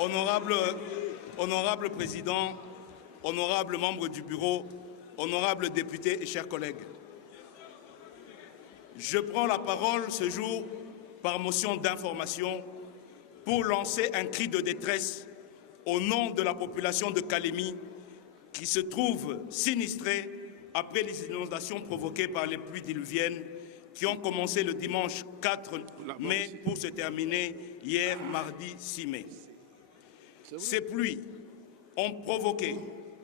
Honorable Président, honorables membres du Bureau, honorables députés et chers collègues, je prends la parole ce jour par motion d'information pour lancer un cri de détresse au nom de la population de Kalemi qui se trouve sinistrée après les inondations provoquées par les pluies diluviennes qui ont commencé le dimanche 4 mai pour se terminer hier, mardi 6 mai. Ces pluies ont provoqué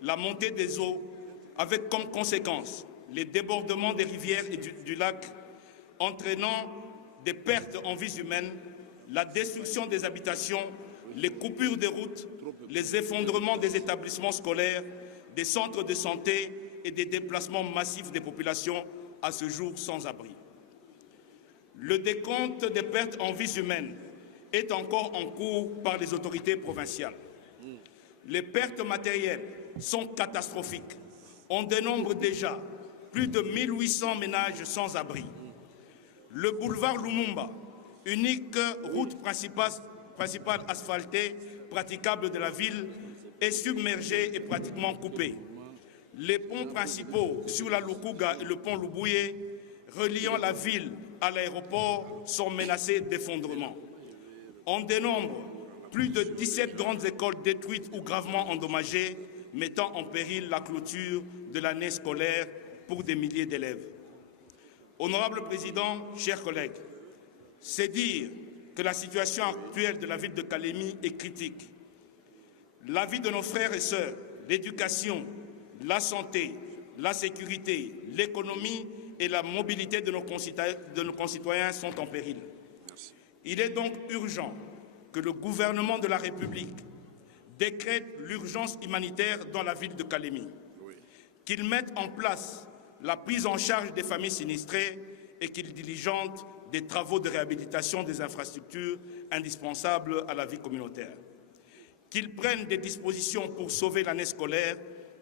la montée des eaux avec comme conséquence les débordements des rivières et du lac, entraînant des pertes en vies humaines, la destruction des habitations, les coupures de routes, les effondrements des établissements scolaires, des centres de santé et des déplacements massifs des populations à ce jour sans abri. Le décompte des pertes en vies humaines est encore en cours par les autorités provinciales. Les pertes matérielles sont catastrophiques. On dénombre déjà plus de 1800 ménages sans abri. Le boulevard Lumumba, unique route principale asphaltée praticable de la ville, est submergé et pratiquement coupé. Les ponts principaux sur la Lukuga et le pont Lubouye, reliant la ville à l'aéroport, sont menacés d'effondrement. On dénombre plus de 17 grandes écoles détruites ou gravement endommagées, mettant en péril la clôture de l'année scolaire pour des milliers d'élèves. Honorable Président, chers collègues, c'est dire que la situation actuelle de la ville de Kalemi est critique. La vie de nos frères et sœurs, l'éducation, la santé, la sécurité, l'économie et la mobilité de nos concitoyens sont en péril. Il est donc urgent que le gouvernement de la République décrète l'urgence humanitaire dans la ville de Kalemi, qu'il mette en place la prise en charge des familles sinistrées et qu'il diligente des travaux de réhabilitation des infrastructures indispensables à la vie communautaire. Qu'ils prennent des dispositions pour sauver l'année scolaire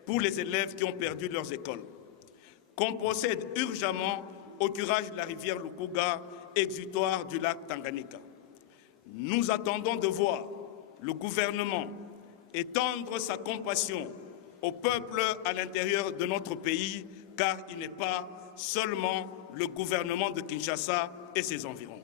pour les élèves qui ont perdu leurs écoles. Qu'on procède urgemment au curage de la rivière Lukuga, exutoire du lac Tanganyika. Nous attendons de voir le gouvernement étendre sa compassion au peuple à l'intérieur de notre pays, car il n'est pas seulement le gouvernement de Kinshasa et ses environs.